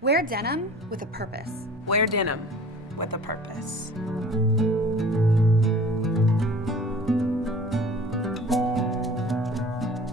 Wear denim with a purpose. Wear denim with a purpose.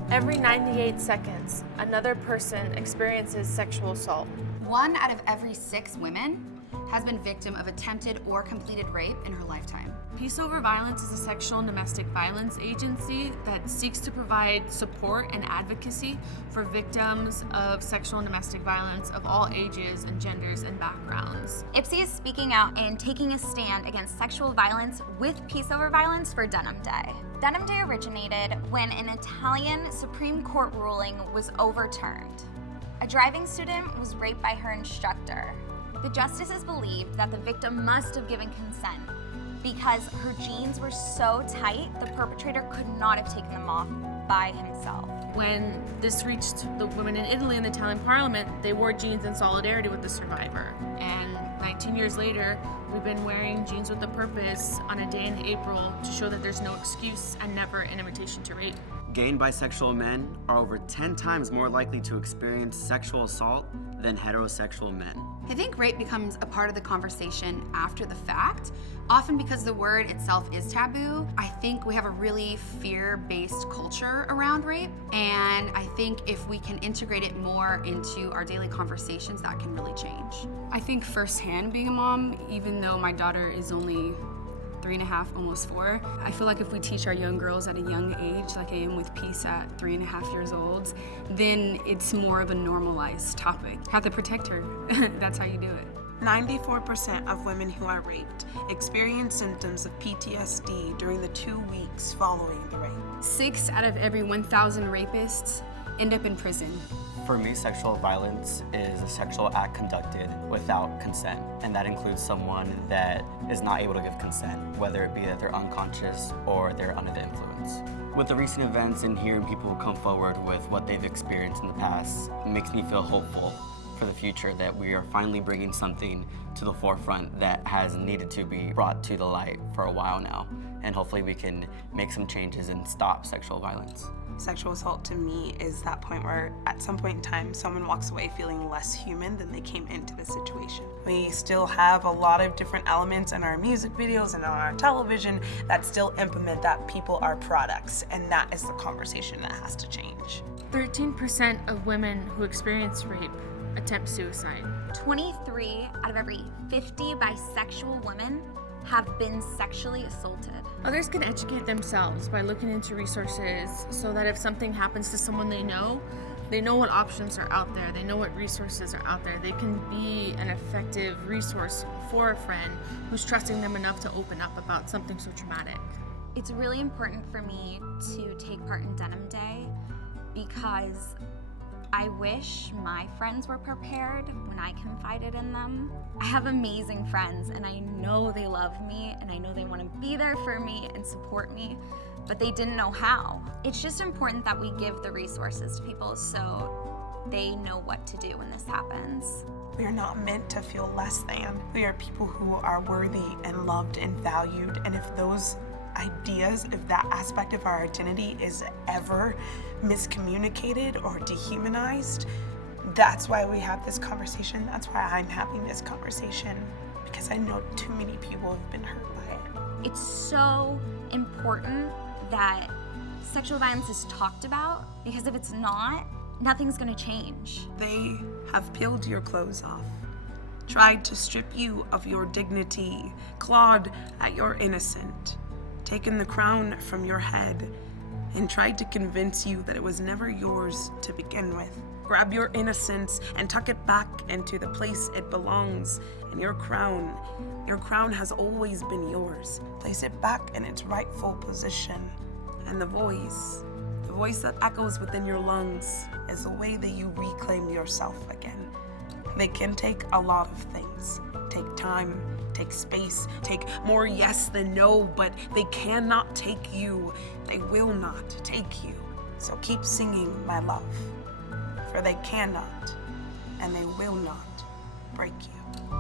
Every 98 seconds, another person experiences sexual assault. 1 out of every 6 women has been victim of attempted or completed rape in her lifetime. Peace Over Violence is a sexual and domestic violence agency that seeks to provide support and advocacy for victims of sexual and domestic violence of all ages and genders and backgrounds. IPSY is speaking out and taking a stand against sexual violence with Peace Over Violence for Denim Day. Denim Day originated when an Italian Supreme Court ruling was overturned. A driving student was raped by her instructor. The justices believed that the victim must have given consent because her jeans were so tight, the perpetrator could not have taken them off by himself. When this reached the women in Italy in the Italian parliament, they wore jeans in solidarity with the survivor. And 19 years later, we've been wearing jeans with a purpose on a day in April to show that there's no excuse and never an invitation to rape. Gay and bisexual men are over 10 times more likely to experience sexual assault than heterosexual men. I think rape becomes a part of the conversation after the fact, often because the word itself is taboo. I think we have a really fear-based culture around rape, and I think if we can integrate it more into our daily conversations, that can really change. I think firsthand being a mom, even though my daughter is only 3.5, almost 4. I feel like if we teach our young girls at a young age, like I am with Peace at 3.5 years old, then it's more of a normalized topic. Have to protect her. That's how you do it. 94% of women who are raped experience symptoms of PTSD during the 2 weeks following the rape. 6 out of every 1,000 rapists end up in prison. For me, sexual violence is a sexual act conducted without consent, and that includes someone that is not able to give consent, whether it be that they're unconscious or they're under the influence. With the recent events and hearing people come forward with what they've experienced in the past, it makes me feel hopeful for the future that we are finally bringing something to the forefront that has needed to be brought to the light for a while now, and hopefully we can make some changes and stop sexual violence. Sexual assault to me is that point where at some point in time someone walks away feeling less human than they came into the situation. We still have a lot of different elements in our music videos and on our television that still implement that people are products, and that is the conversation that has to change. 13% of women who experience rape attempt suicide. 23 out of every 50 bisexual women have been sexually assaulted. Others can educate themselves by looking into resources so that if something happens to someone they know what options are out there, they know what resources are out there. They can be an effective resource for a friend who's trusting them enough to open up about something so traumatic. It's really important for me to take part in Denim Day because I wish my friends were prepared when I confided in them. I have amazing friends and I know they love me and I know they want to be there for me and support me, but they didn't know how. It's just important that we give the resources to people so they know what to do when this happens. We are not meant to feel less than. We are people who are worthy and loved and valued, and if those ideas, if that aspect of our identity is ever miscommunicated or dehumanized, that's why we have this conversation. That's why I'm having this conversation, because I know too many people have been hurt by it. It's so important that sexual violence is talked about, because if it's not, nothing's gonna change. They have peeled your clothes off, tried to strip you of your dignity, clawed at your innocence, taken the crown from your head, and tried to convince you that it was never yours to begin with. Grab your innocence and tuck it back into the place it belongs. And your crown has always been yours. Place it back in its rightful position. And the voice that echoes within your lungs is the way that you reclaim yourself again. They can take a lot of things. Take time, take space, take more yes than no, but they cannot take you. They will not take you. So keep singing, my love, for they cannot and they will not break you.